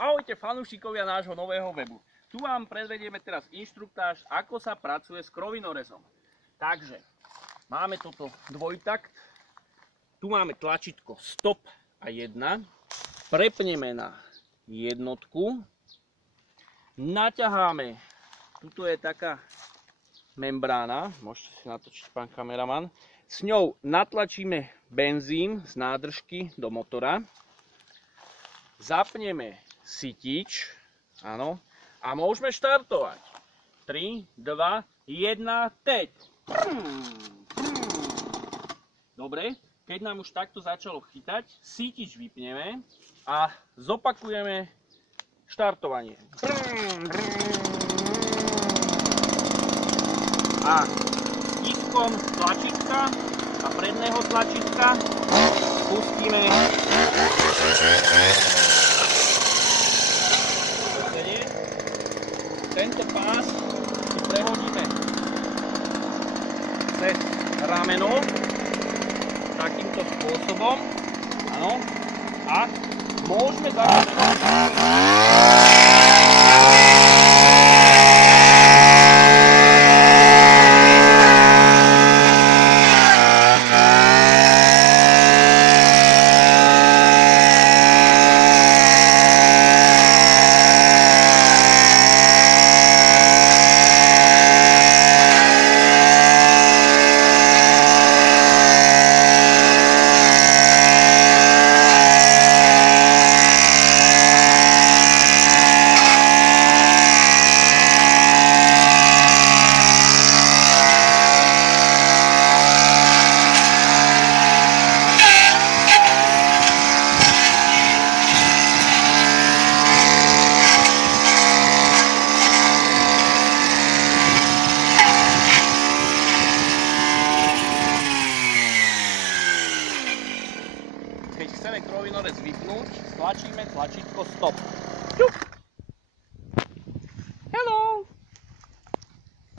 Ahojte fanúšikovia nášho nového webu. Tu vám predvedieme teraz inštruktáž, ako sa pracuje s krovinorezom. Takže, máme toto dvojtakt. Tu máme tlačítko stop a 1. Prepneme na jednotku. Naťaháme, tuto je taká membrána, môžete si natočiť, pán kameraman. S ňou natlačíme benzín z nádržky do motora. Zapneme sytič, áno, a môžeme štartovať. 3, 2, 1, teď. Dobre, keď nám už takto začalo chytať, sytič vypneme a zopakujeme štartovanie. A stiskom tlačítka a predného tlačítka pustíme tento pás si prehodíme cez rameno takýmto spôsobom, áno, a môžeme začať. Keď chceme krovinorez vypnúť, stlačíme tlačítko stop. Čup.